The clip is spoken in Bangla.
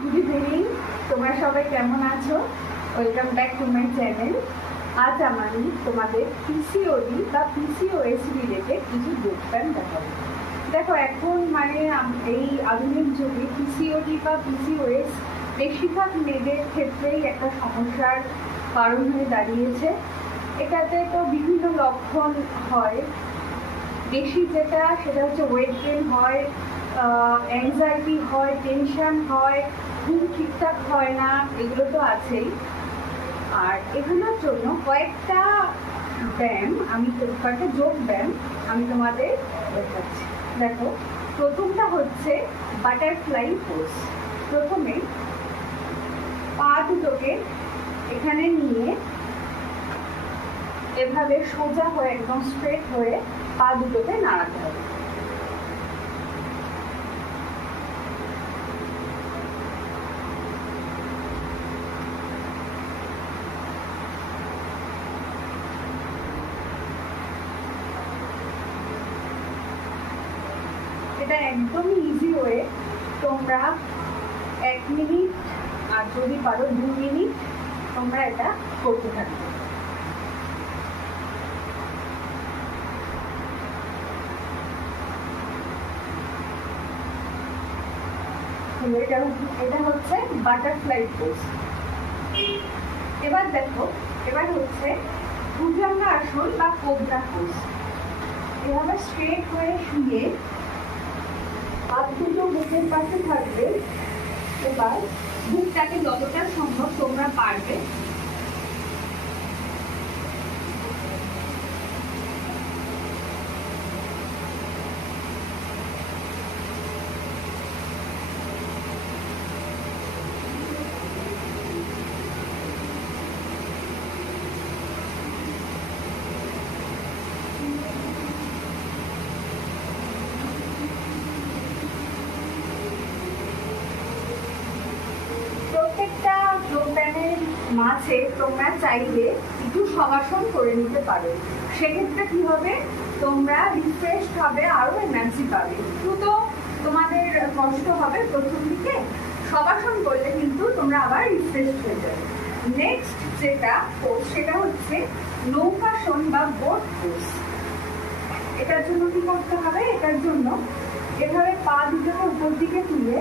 গুড ইভিনিং, তোমরা সবাই কেমন আছো? Welcome back to my channel. আজ আমি তোমাদের পিসিওডি বা পিসিওএস রিলেটেড কিছু যোগব্যায়াম দেখাবো। দেখো, এখন এই আধুনিক যুগে পিসিওডি বা পিসিওএস বেশিরভাগ মেয়েদের ক্ষেত্রেই একটা সমস্যার কারণ হয়ে দাঁড়িয়েছে। এটাতে তো বিভিন্ন লক্ষণ হয়। বেশি সেটা হচ্ছে ওয়েট গেইন হয়, অ্যাংজাইটি হয়, টেনশন হয়, ঘুম ঠিকঠাক হয় না, এগুলো তো আছেই। আর এগুলোর জন্য কয়েকটা যোগ ব্যায়াম আমি তোমাদের দেখাচ্ছি। দেখো, প্রথমটা হচ্ছে বাটারফ্লাই পোজ। প্রথমে পা দুটোকে এখানে নিয়ে এভাবে সোজা হয়ে একদম স্ট্রেট হয়ে পা দুটোকে নাড়াতে হবে। এটা একদমই ইজি ওয়ে। তোমরা 1 মিনিট আর যদি পারো 2 মিনিট তোমরা এটা করতে থাকবে। এটা হচ্ছে বাটারফ্লাই পোজ। এবার দেখো, এবার হচ্ছে ভুজঙ্গাসন বা কোবরা পোজ। এভাবে স্ট্রেট হয়ে শুয়ে হাত দুটো বুকের পাশে থাকবে। এবার বুকটাকে যতটা সম্ভব তোমরা পারবে মাঝে তোমরা চাইলে একটু শবাসন করে নিতে পারো। সেক্ষেত্রে কি হবে, তোমরা রিফ্রেশ হবে, আরো এনার্জি পাবে। একটু তো তোমাদের কষ্ট হবে প্রথম দিকে, শবাসন করলে কিন্তু তোমরা আবার রিফ্রেশ হয়ে যাবে। নেক্সট যেটা পোজ সেটা হচ্ছে নৌকাসন বা বোট পোজ। এটার জন্য কি করতে হবে, এটার জন্য এভাবে পা দুটোকে উপর দিকে তুলে